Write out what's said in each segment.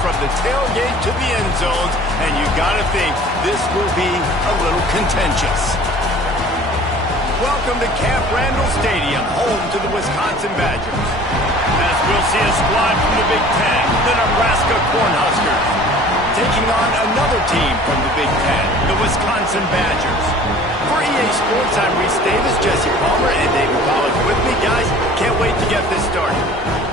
from the tailgate to the end zones, and you gotta think this will be a little contentious. Welcome to Camp Randall Stadium, home to the Wisconsin Badgers. As we'll see a squad from the Big Ten, the Nebraska Cornhuskers, taking on another team from the Big Ten, the Wisconsin Badgers. For EA Sports, I'm Reese Davis, Jesse Palmer, and David Pollack with me. Guys, can't wait to get this started.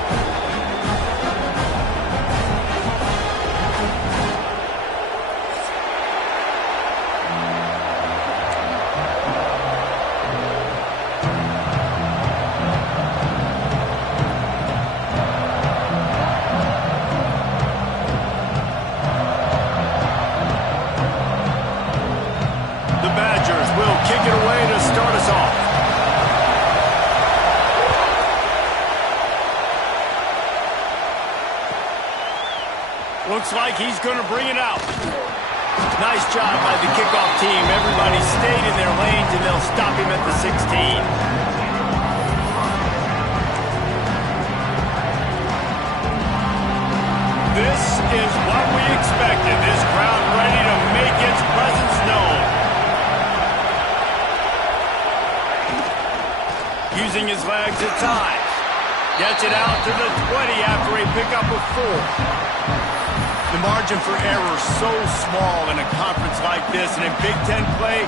Looks like he's going to bring it out. Nice job by the kickoff team. Everybody stayed in their lanes, and they'll stop him at the 16. This is what we expected. This crowd ready to make its presence known. Using his legs at times. Gets it out to the 20 after a pickup of 4. The margin for error is so small in a conference like this, and in Big Ten play,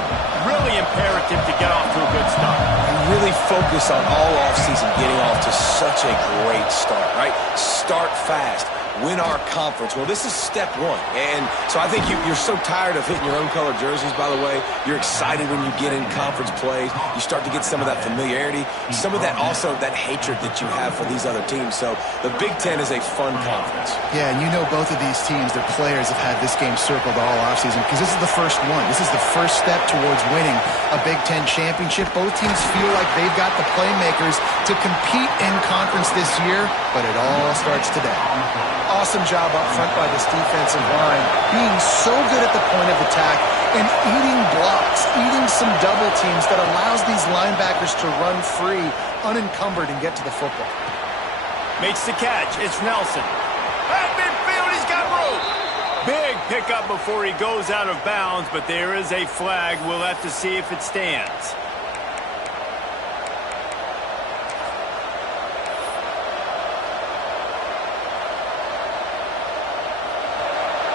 really imperative to get off to a good start. We really focus on all offseason getting off to such a great start, right? Start fast. Win our conference. Well, this is step one. And so I think you're so tired of hitting your own color jerseys, by the way. You're excited when you get in conference plays. You start to get some of that familiarity, some of that also that hatred that you have for these other teams. So the Big Ten is a fun conference. Yeah, and you know both of these teams, their players have had this game circled all offseason because this is the first one. This is the first step towards winning a Big Ten championship. Both teams feel like they've got the playmakers to compete in conference this year, but it all starts today. Awesome job up front by this defensive line, being so good at the point of attack and eating blocks, eating some double teams that allows these linebackers to run free, unencumbered, and get to the football. Makes the catch. It's Nelson. At midfield, he's got room. Big pickup before he goes out of bounds, but there is a flag. We'll have to see if it stands.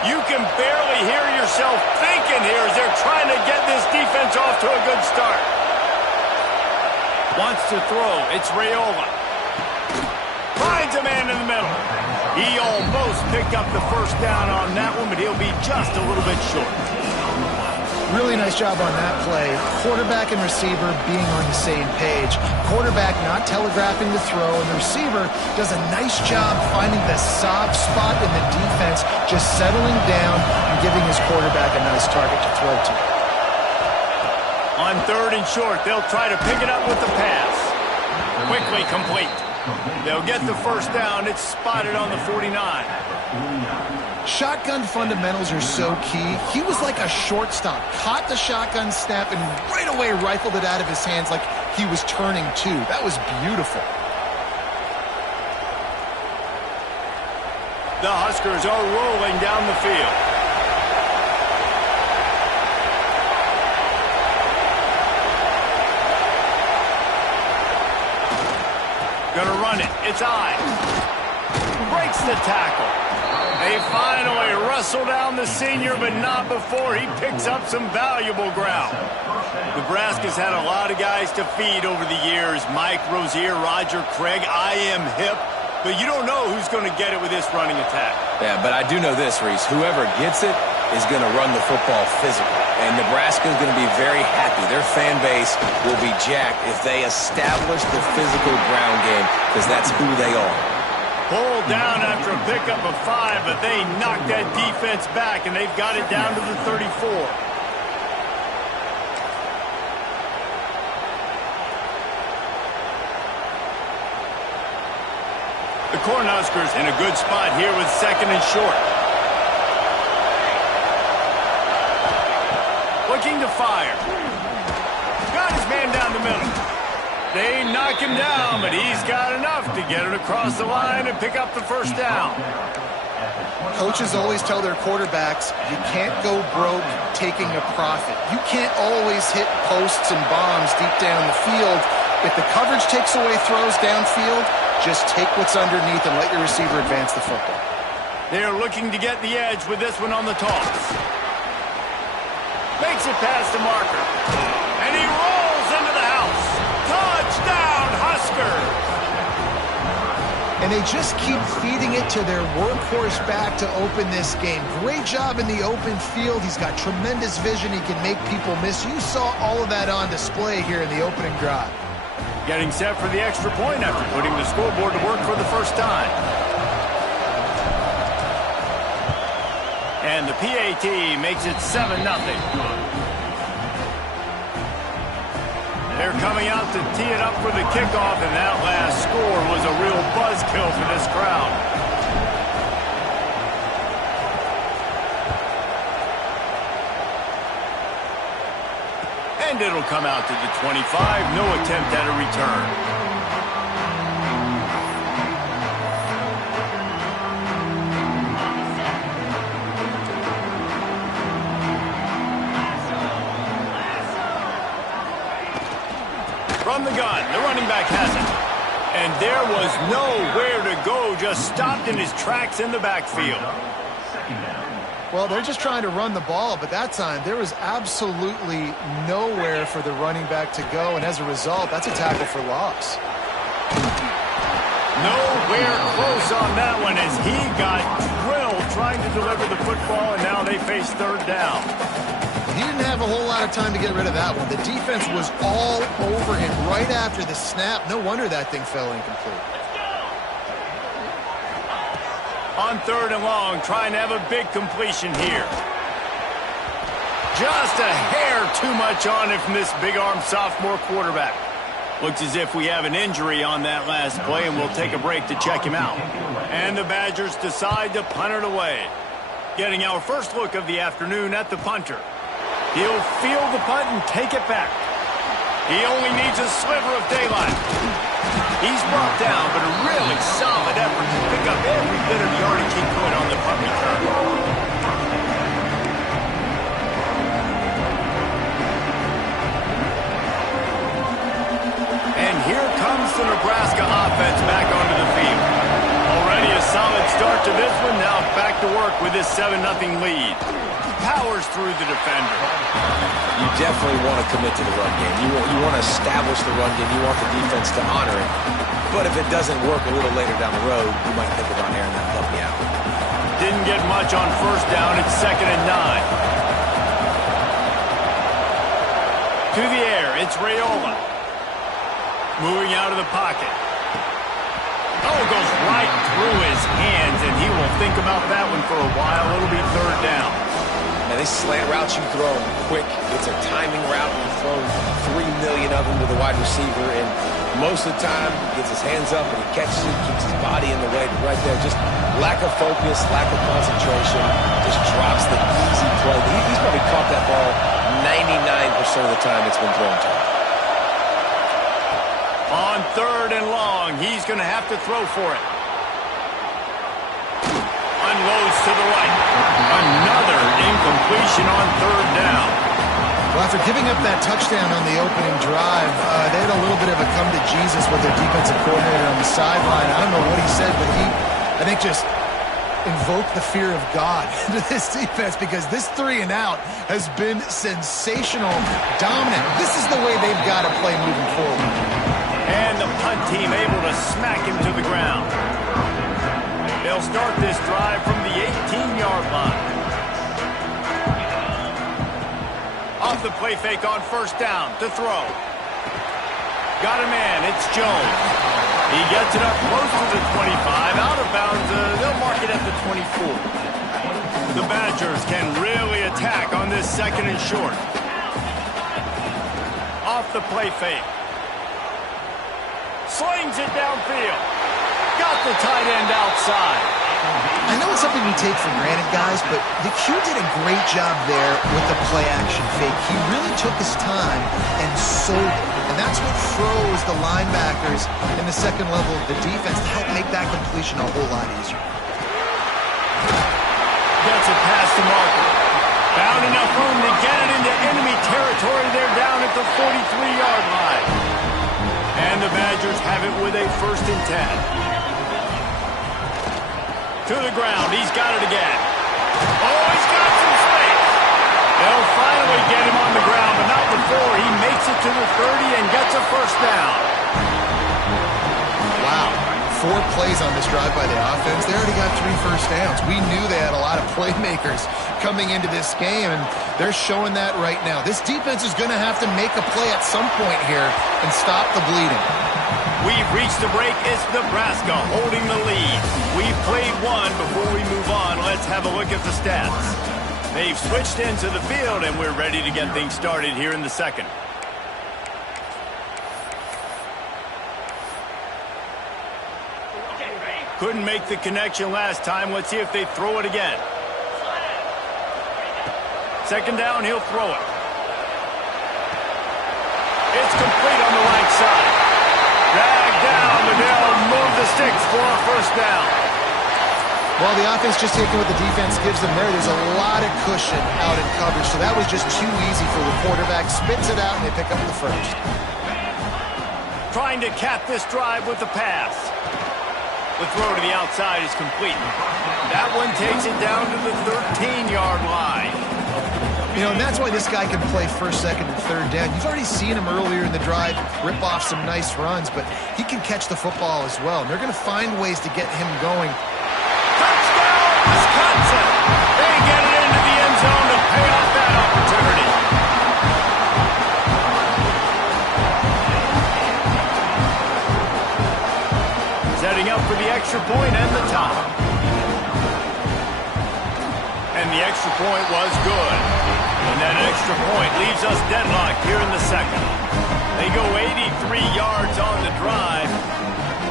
You can barely hear yourself thinking here as they're trying to get this defense off to a good start. Wants to throw. It's Raiola. Finds a man in the middle. He almost picked up the first down on that one, but he'll be just a little bit short. Really nice job on that play. Quarterback and receiver being on the same page. Quarterback not telegraphing the throw, and the receiver does a nice job finding the soft spot in the defense, just settling down and giving his quarterback a nice target to throw to. On 3rd and short, they'll try to pick it up with the pass. Quickly complete. They'll get the first down. It's spotted on the 49. Shotgun fundamentals are so key. He was like a shortstop, caught the shotgun snap, and right away rifled it out of his hands like he was turning two. That was beautiful. The Huskers are rolling down the field. Gonna run it. It's Ives. Breaks the tackle. They finally wrestle down the senior, but not before he picks up some valuable ground. Nebraska's had a lot of guys to feed over the years. Mike Rozier, Roger Craig, I am hip. But you don't know who's going to get it with this running attack. Yeah, but I do know this, Reese. Whoever gets it is going to run the football physical. And Nebraska is going to be very happy. Their fan base will be jacked if they establish the physical ground game, because that's who they are. Pulled down after a pickup of 5, but they knocked that defense back, and they've got it down to the 34. The Cornhuskers in a good spot here with 2nd and short. Looking to fire. Got his man down the middle. They knock him down, but he's got enough to get it across the line and pick up the first down. Coaches always tell their quarterbacks, you can't go broke taking a profit. You can't always hit posts and bombs deep down the field. If the coverage takes away throws downfield, just take what's underneath and let your receiver advance the football. They're looking to get the edge with this one on the toss. Makes it past the marker. And he rolls into the house. Touchdown, Huskers! And they just keep feeding it to their workhorse back to open this game. Great job in the open field. He's got tremendous vision. He can make people miss. You saw all of that on display here in the opening drive. Getting set for the extra point after putting the scoreboard to work for the first time. And the PAT makes it 7-0. They're coming out to tee it up for the kickoff, and that last score was a real buzzkill for this crowd. And it'll come out to the 25. No attempt at a return. From the gun, the running back has it. And there was nowhere to go, just stopped in his tracks in the backfield. Well, they're just trying to run the ball, but that time there was absolutely nowhere for the running back to go, and as a result, that's a tackle for loss. Nowhere close on that one as he got drilled trying to deliver the football, and now they face third down. He didn't have a whole lot of time to get rid of that one. The defense was all over him right after the snap. No wonder that thing fell incomplete. On third and long, trying to have a big completion here. Just a hair too much on it from this big-armed sophomore quarterback. Looks as if we have an injury on that last play, and we'll take a break to check him out. And the Badgers decide to punt it away. Getting our first look of the afternoon at the punter. He'll field the punt and take it back. He only needs a sliver of daylight. He's brought down, but a really solid effort to pick up every bit of yardage he could on the punt return. And here comes the Nebraska offense back onto the field. Already a solid start to this one. Now back to work with this 7-0 lead. Powers through the defender. You definitely want to commit to the run game. You want to establish the run game. You want the defense to honor it. But if it doesn't work a little later down the road, you might think about airing that puppy out. Didn't get much on first down. It's 2nd and 9. To the air, it's Raiola. Moving out of the pocket. Oh, goes right through his hands, and he will think about that one for a while. It'll be third down. Now, these slant routes you throw quick. It's a timing route. You've thrown 3 million of them to the wide receiver, and most of the time he gets his hands up and he catches it, keeps his body in the way. But right there, just lack of focus, lack of concentration, just drops the easy play. He's probably caught that ball 99% of the time it's been thrown to him. On third and long, he's going to have to throw for it. Unloads to the right. Another incompletion on third down. Well, after giving up that touchdown on the opening drive, they had a little bit of a come to Jesus with their defensive coordinator on the sideline. I don't know what he said, but he, I think, just invoked the fear of God into this defense because this 3 and out has been sensational, dominant. This is the way they've got to play moving forward. And the punt team able to smack him to the ground. They'll start this drive from the 18-yard line. Off the play fake on first down to throw. Got a man, it's Jones. He gets it up close to the 25, out of bounds. They'll mark it at the 24. The Badgers can really attack on this 2nd and short. Off the play fake. Slings it downfield. Got the tight end outside. I know it's something we take for granted, guys, but the Q did a great job there with the play-action fake. He really took his time and sold it. And that's what froze the linebackers in the second level of the defense to help make that completion a whole lot easier. Gets it past the marker. Found enough room to get it into enemy territory. They're down at the 43-yard line. And the Badgers have it with a 1st and 10. To the ground. He's got it again. Oh, he's got some space. They'll finally get him on the ground, but not before he makes it to the 30 and gets a 1st down. Wow. 4 plays on this drive by the offense. They already got 3 first downs. We knew they had a lot of playmakers coming into this game, and they're showing that right now. This defense is going to have to make a play at some point here and stop the bleeding. We've reached the break. It's Nebraska holding the lead. We've played one. Before we move on, let's have a look at the stats. They've switched into the field, and we're ready to get things started here in the second. Couldn't make the connection last time. Let's see if they throw it again. 2nd down, he'll throw it. It's complete on the right side. Dragged down, but they'll move the sticks for a 1st down. Well, the offense just taking what the defense gives them there. There's a lot of cushion out in coverage, so that was just too easy for the quarterback. Spits it out, and they pick up the 1st. Trying to cap this drive with the pass. The throw to the outside is complete. That one takes it down to the 13-yard line. You know, and that's why this guy can play 1st, 2nd, and 3rd down. You've already seen him earlier in the drive rip off some nice runs, but he can catch the football as well. And they're going to find ways to get him going. Touchdown, Wisconsin! They get it into the end zone to pay off that opportunity. Setting up for the extra point and the top. And the extra point was good. And that extra point leaves us deadlocked here in the second. They go 83 yards on the drive,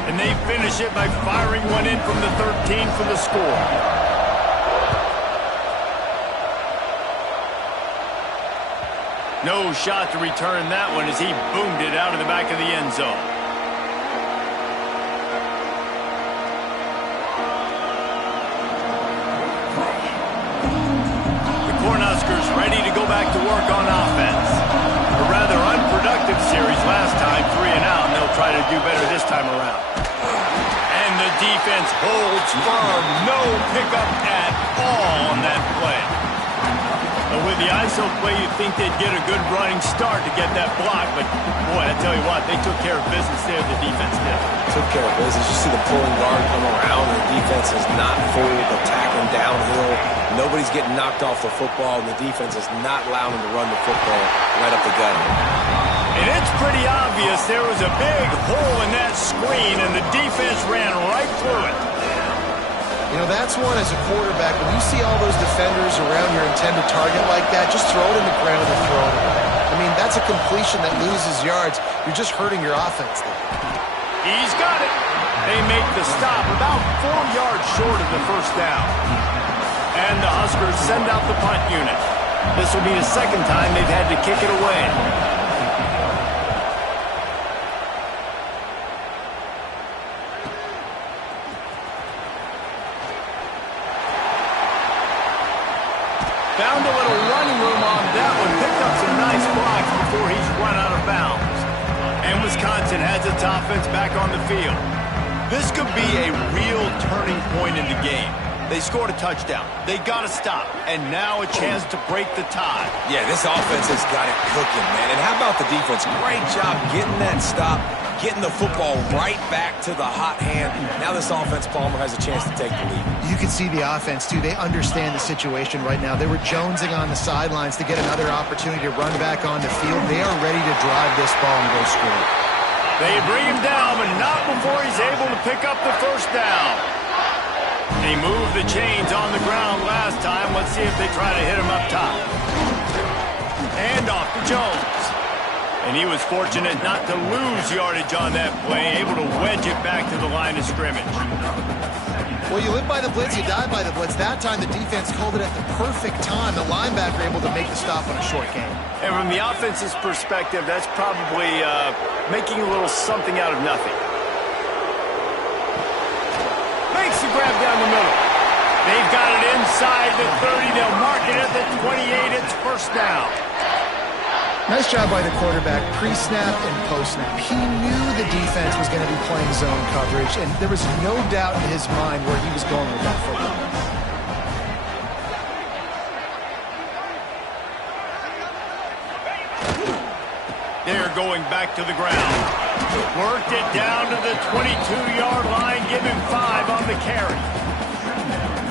and they finish it by firing one in from the 13 for the score. No shot to return that one as he boomed it out of the back of the end zone. Cornhuskers ready to go back to work on offense. A rather unproductive series last time, 3 and out, and they'll try to do better this time around. And the defense holds firm. No pickup at all on that play. And with the ISO play, you'd think they'd get a good running start to get that block, but boy, I tell you what, they took care of business there, the defense did. Took care of business. You see the pulling guard come around, and the defense is not full, attacking downhill. Nobody's getting knocked off the football, and the defense is not allowing them to run the football right up the gut. And it's pretty obvious there was a big hole in that screen, and the defense ran right through it. You know, that's one as a quarterback. When you see all those defenders around your intended target like that, just throw it in the ground and throw it away. I mean, that's a completion that loses yards. You're just hurting your offense there. He's got it. They make the stop about 4 yards short of the 1st down. And the Huskers send out the punt unit. This will be the 2nd time they've had to kick it away. Found a little running room on that one. Picked up some nice blocks before he's run out of bounds. And Wisconsin has its offense back on the field. This could be a real turning point in the game. They scored a touchdown. They got to stop. And now a chance to break the tie. Yeah, this offense has got it cooking, man. And how about the defense? Great job getting that stop, getting the football right back to the hot hand. Now this offense, Palmer, has a chance to take the lead. You can see the offense, too. They understand the situation right now. They were jonesing on the sidelines to get another opportunity to run back on the field. They are ready to drive this ball and go score. They bring him down, but not before he's able to pick up the 1st down. They moved the chains on the ground last time. Let's see if they try to hit him up top. Hand off to Jones. And he was fortunate not to lose yardage on that play, able to wedge it back to the line of scrimmage. Well, you live by the blitz, you die by the blitz. That time the defense called it at the perfect time. The linebacker able to make the stop on a short game. And from the offense's perspective, that's probably making a little something out of nothing. Makes the grab down the middle. They've got it inside the 30. They'll mark it at the 28. It's first down. Nice job by the quarterback, pre-snap and post-snap. He knew the defense was going to be playing zone coverage, and there was no doubt in his mind where he was going with that football. They're going back to the ground. Worked it down to the 22-yard line. Give him 5 on the carry.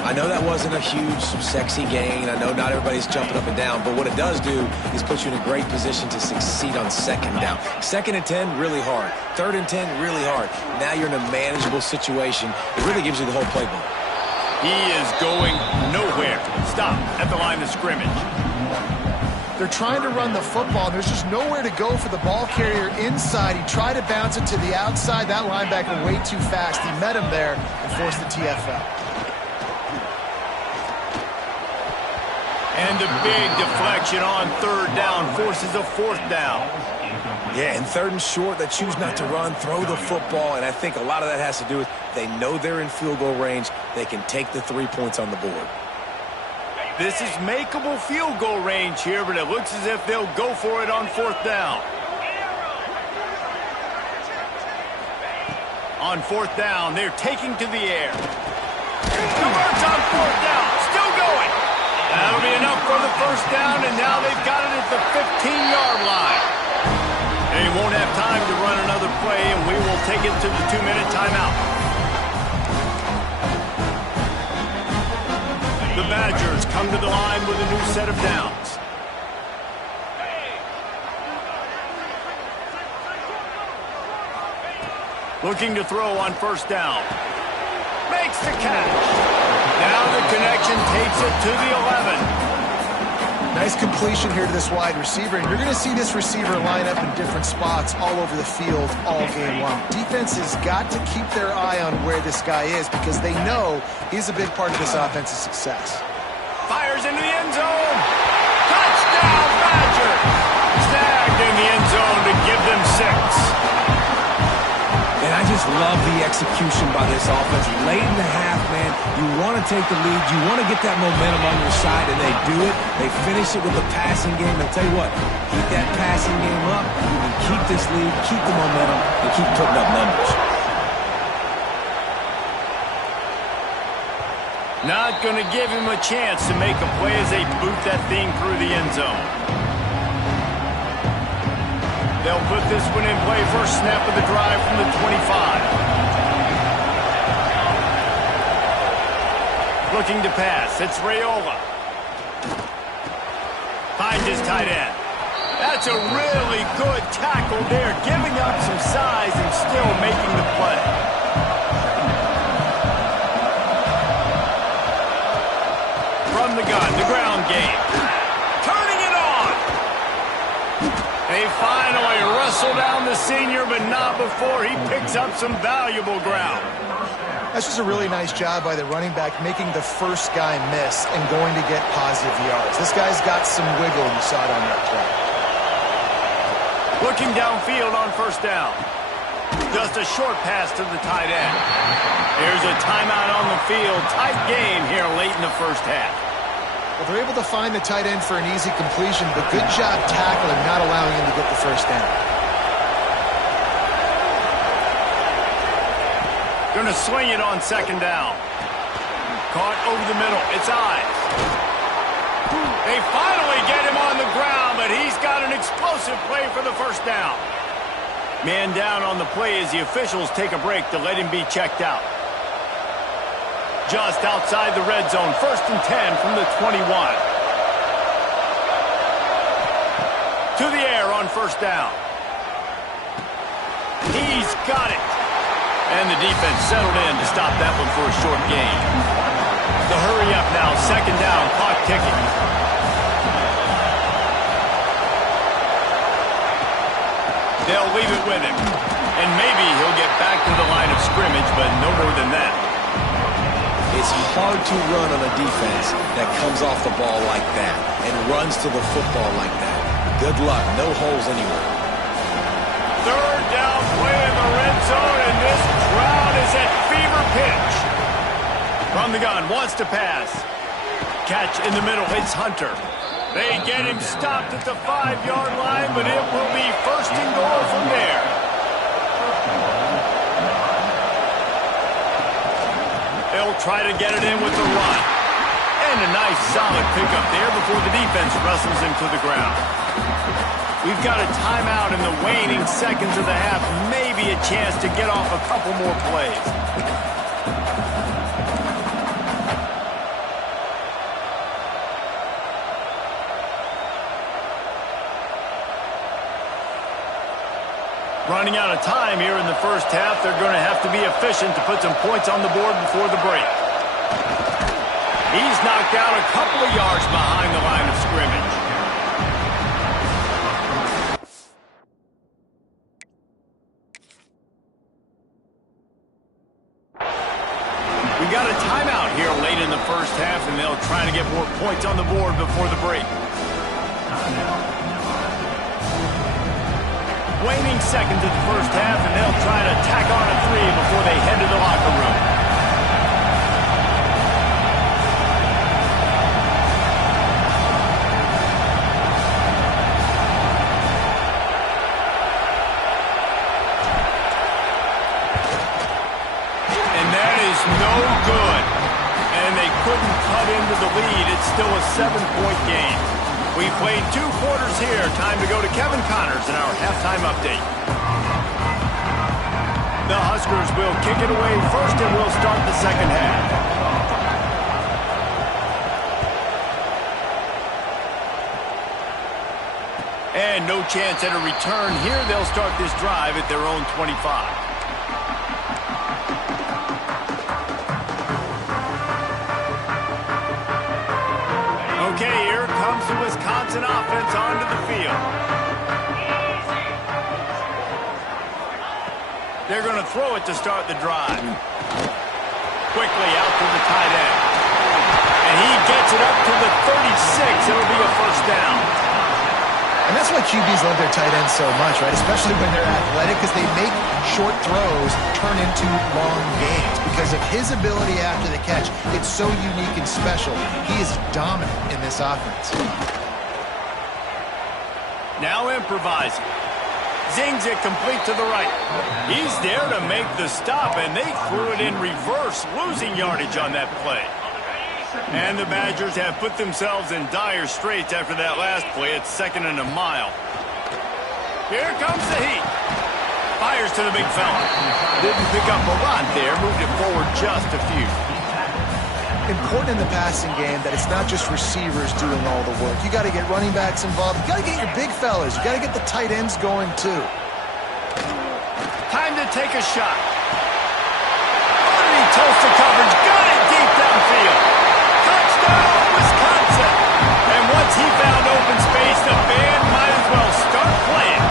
I know that wasn't a huge, sexy gain. I know not everybody's jumping up and down, but what it does do is put you in a great position to succeed on second down. 2nd and 10, really hard. 3rd and 10, really hard. Now you're in a manageable situation. It really gives you the whole playbook. He is going nowhere. Stop at the line of scrimmage. They're trying to run the football, and there's just nowhere to go for the ball carrier inside. He tried to bounce it to the outside. That linebacker way too fast. He met him there and forced the TFL. And a big deflection on 3rd down forces a 4th down. Yeah, and 3rd and short, they choose not to run, throw the football, and I think a lot of that has to do with they know they're in field goal range. They can take the 3 points on the board. This is makeable field goal range here, but it looks as if they'll go for it on 4th down. On 4th down, they're taking to the air. Converts on 4th down, still going. That'll be enough for the first down, and now they've got it at the 15-yard line. They won't have time to run another play, and we will take it to the 2-minute timeout. The Badgers come to the line with a new set of downs. Looking to throw on 1st down. Makes the catch. Now the connection takes it to the 11. Nice completion here to this wide receiver, and you're going to see this receiver line up in different spots all over the field all game long. Defense has got to keep their eye on where this guy is because they know he's a big part of this offense's success. Fires into the end zone. Touchdown, Badgers. Snagged in the end zone to give them 6. And I just love the execution by this offense. Late in the half, man, you want to take the lead. You want to get that momentum on your side, and they do it. They finish it with the passing game. And I'll tell you what, keep that passing game up. You can keep this lead, keep the momentum, and keep putting up numbers. Not going to give him a chance to make a play as they boot that thing through the end zone. They'll put this one in play. First snap of the drive from the 25. Looking to pass. It's Raiola. Finds his tight end. That's a really good tackle there, giving up some size and still making the play. From the gun, the ground game. Turning it on. They finally wrestle down the senior, but not before he picks up some valuable ground. That's just a really nice job by the running back, making the first guy miss and going to get positive yards. This guy's got some wiggle, and you saw it on that play. Looking downfield on 1st down. Just a short pass to the tight end. Here's a timeout on the field. Tight game here late in the first half. Well, they're able to find the tight end for an easy completion, but good job tackling, not allowing him to get the first down. Going to swing it on 2nd down. Caught over the middle. It's Ives. They finally get him on the ground, but he's got an explosive play for the first down. Man down on the play as the officials take a break to let him be checked out. Just outside the red zone. 1st and 10 from the 21. To the air on 1st down. He's got it. And the defense settled in to stop that one for a short gain. The hurry up now. 2nd down. Clock ticking. They'll leave it with him. And maybe he'll get back to the line of scrimmage, but no more than that. It's hard to run on a defense that comes off the ball like that and runs to the football like that. Good luck. No holes anywhere. 3rd down play in the red zone, and this crowd is at fever pitch. From the gun, wants to pass. Catch in the middle, it's Hunter. They get him stopped at the 5-yard line, but it will be first and goal from there. They'll try to get it in with the run. And a nice solid pickup there before the defense wrestles him to the ground. We've got a timeout in the waning seconds of the half. Maybe a chance to get off a couple more plays. Running out of time here in the first half. They're going to have to be efficient to put some points on the board before the break. He's knocked out a couple of yards behind the line of scrimmage. We got a timeout here late in the first half, and they'll try to get more points on the board before the break. Waning seconds of the first half, and they'll try to tack on a 3 before they head to the locker room. And that is no good. And they couldn't cut into the lead. It's still a 7-point game. We played 2 quarters here. Time to go to Kevin Connors in our halftime update. The Huskers will kick it away first, and we'll start the second half. And no chance at a return here. They'll start this drive at their own 25. Okay, here comes the Wisconsin offense onto the field. They're going to throw it to start the drive. Quickly out to the tight end. And he gets it up to the 36. It'll be a first down. And that's why QBs love their tight ends so much, right? Especially when they're athletic, because they make short throws turn into long gains. Because of his ability after the catch, it's so unique and special. He is dominant in this offense. Now improvising. Zings it complete to the right. He's there to make the stop, and they threw it in reverse, losing yardage on that play. And the Badgers have put themselves in dire straits after that last play. It's 2nd and a mile. Here comes the heat. Fires to the big fella. Didn't pick up a lot there. Moved it forward just a few. Important in the passing game that it's not just receivers doing all the work. You got to get running backs involved. You got to get your big fellas. You got to get the tight ends going too. Time to take a shot. Underneath toast to coverage. Got it deep downfield. Touchdown, Wisconsin. And once he found open space, the band might as well start playing.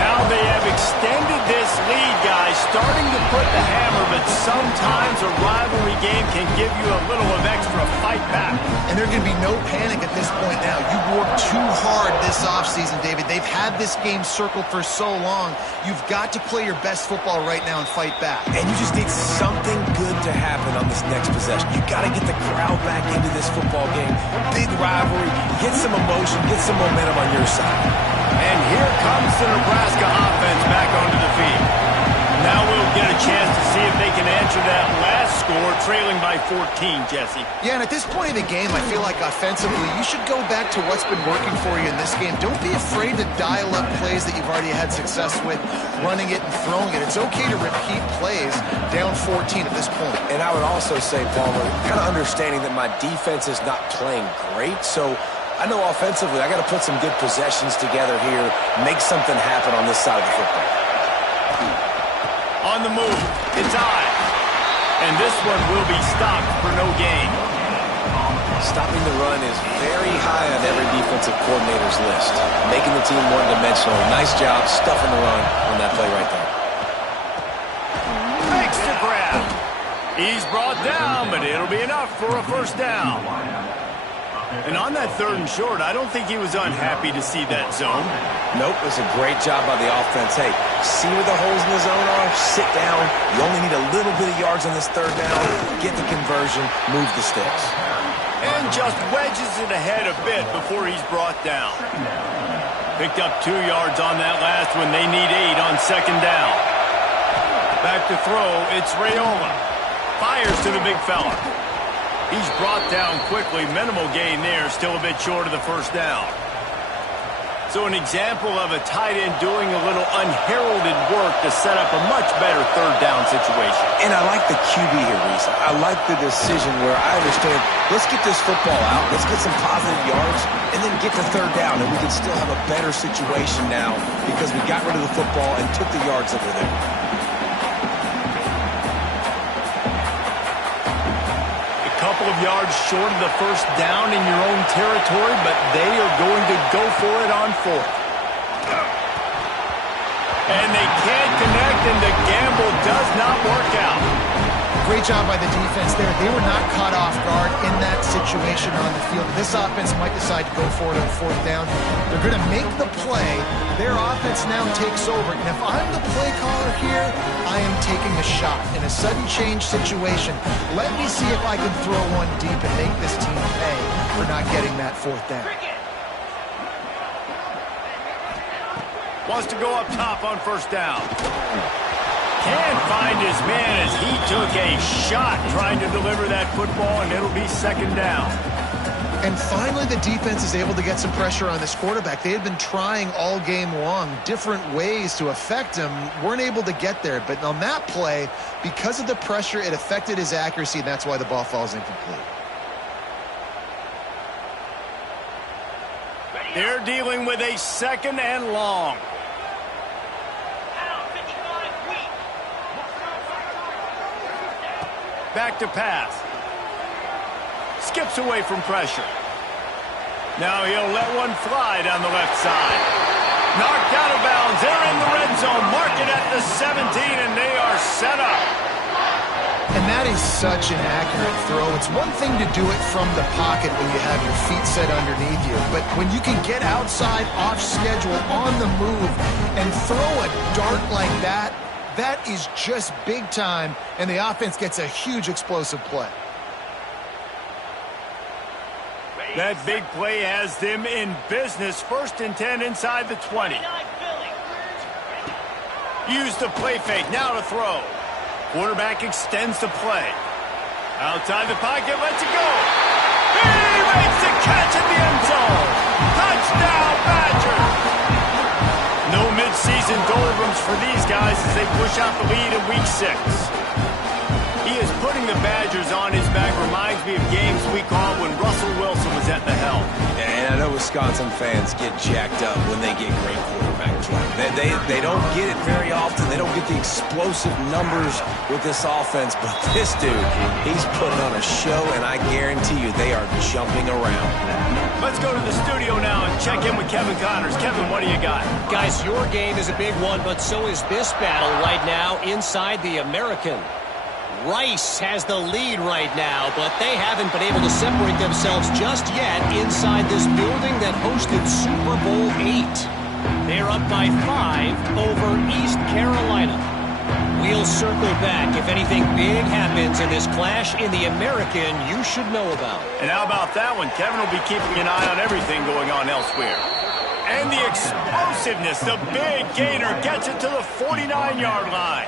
Now they have extended this lead, guys, starting to put the hammer, but sometimes a rivalry game can give you a little of extra fight back. And there can be no panic at this point now. You worked too hard this offseason, David. They've had this game circled for so long. You've got to play your best football right now and fight back. And you just need something good to happen on this next possession. You got to get the crowd back into this football game. Big rivalry. Get some emotion. Get some momentum on your side. And here comes the Nebraska offense back onto the field. Now we'll get a chance to see if they can answer that last score, trailing by 14, Jesse. Yeah, and at this point in the game, I feel like offensively, you should go back to what's been working for you in this game. Don't be afraid to dial up plays that you've already had success with, running it and throwing it. It's okay to repeat plays down 14 at this point. And I would also say, Palmer, kind of understanding that my defense is not playing great, so I know offensively I got to put some good possessions together here, make something happen on this side of the football. On the move, it's I. And this one will be stopped for no gain. Stopping the run is very high on every defensive coordinator's list. Making the team one-dimensional. Nice job stuffing the run on that play right there. Makes the grab. He's brought down, but it'll be enough for a first down. And on that 3rd and short, I don't think he was unhappy to see that zone. Nope, it's a great job by the offense. Hey, see where the holes in the zone are? Sit down. You only need a little bit of yards on this 3rd down. Get the conversion, move the sticks. And just wedges it ahead a bit before he's brought down. Picked up 2 yards on that last one. They need 8 on 2nd down. Back to throw, it's Raiola. Fires to the big fella. He's brought down quickly. Minimal gain there, still a bit short of the 1st down. So an example of a tight end doing a little unheralded work to set up a much better 3rd down situation. And I like the QB here, Reese. I like the decision where I understand, let's get this football out, let's get some positive yards, and then get to 3rd down, and we can still have a better situation now because we got rid of the football and took the yards over there. Couple of yards short of the 1st down in your own territory, but they are going to go for it on 4th. And they can't connect, and the gamble does not work out. Great job by the defense there. They were not caught off guard in that situation on the field. This offense might decide to go for it on 4th down. They're going to make the play. Their offense now takes over. And if I'm the play caller here, I am taking a shot in a sudden change situation. Let me see if I can throw one deep and make this team pay for not getting that 4th down. Wants to go up top on 1st down. Can't find his man as he took a shot trying to deliver that football, and it'll be 2nd down. And finally, the defense is able to get some pressure on this quarterback. They had been trying all game long different ways to affect him, weren't able to get there. But on that play, because of the pressure, it affected his accuracy, and that's why the ball falls incomplete. They're dealing with a 2nd and long. Back to pass. Skips away from pressure. Now he'll let one fly down the left side. Knocked out of bounds. They're in the red zone. Mark it at the 17, and they are set up. And that is such an accurate throw. It's one thing to do it from the pocket when you have your feet set underneath you, but when you can get outside, off schedule, on the move, and throw a dart like that, that is just big time, and the offense gets a huge explosive play. That big play has them in business. 1st and 10 inside the 20. Use the play fake. Now to throw. Quarterback extends the play. Outside the pocket, lets it go. He makes the catch in the end zone. Touchdown, Badgers. No midseason doldrums for these guys as they push out the lead in week 6. He is putting the Badgers on his back. Reminds me of games we called when Russell Wilson was at the helm. And I know Wisconsin fans get jacked up when they get great quarterback play. They don't get it very often. They don't get the explosive numbers with this offense. But this dude, he's putting on a show, and I guarantee you they are jumping around. Let's go to the studio now and check in with Kevin Connors. Kevin, what do you got? Guys, your game is a big one, but so is this battle right now inside the American. Rice has the lead right now, but they haven't been able to separate themselves just yet inside this building that hosted Super Bowl 8. They're up by 5 over East Carolina. We'll circle back if anything big happens in this clash in the American you should know about. And how about that one? Kevin will be keeping an eye on everything going on elsewhere. And the explosiveness, the big gainer gets it to the 49-yard line.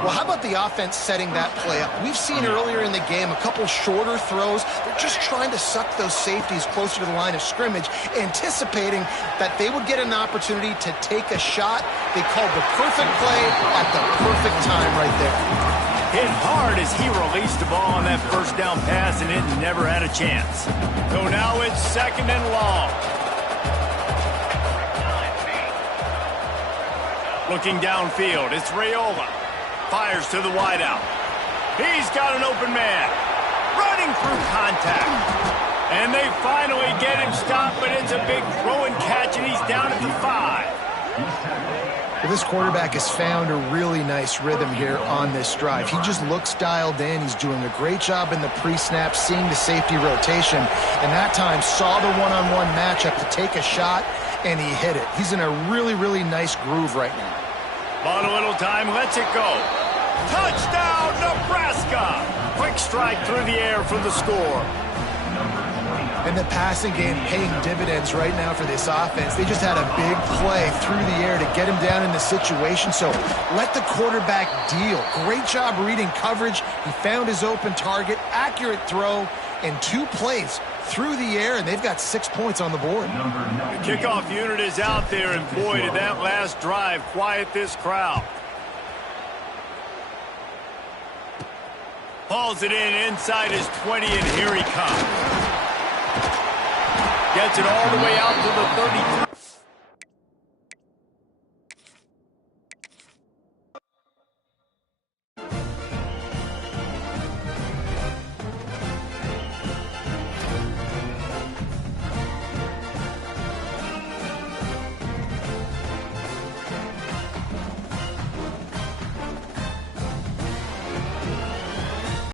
Well, how about the offense setting that play up? We've seen earlier in the game a couple shorter throws. They're just trying to suck those safeties closer to the line of scrimmage, anticipating that they would get an opportunity to take a shot. They called the perfect play at the perfect time right there. Hit hard as he released the ball on that 1st down pass, and it never had a chance. So now it's 2nd and long. Looking downfield, it's Raiola. Fires to the wideout. He's got an open man. Running through contact. And they finally get him stopped, but it's a big throw and catch, and he's down at the 5. Well, this quarterback has found a really nice rhythm here on this drive. He just looks dialed in. He's doing a great job in the pre-snap, seeing the safety rotation, and that time saw the one-on-one matchup to take a shot, and he hit it. He's in a really, really nice groove right now. Bought a little time, lets it go. Touchdown, Nebraska! Quick strike through the air for the score. And the passing game paying dividends right now for this offense. They just had a big play through the air to get him down in the situation. So let the quarterback deal. Great job reading coverage. He found his open target, accurate throw, and 2 plays through the air, and they've got 6 points on the board. The kickoff unit is out there, and boy, did that last drive quiet this crowd. Hauls it in inside his 20, and here he comes. Gets it all the way out to the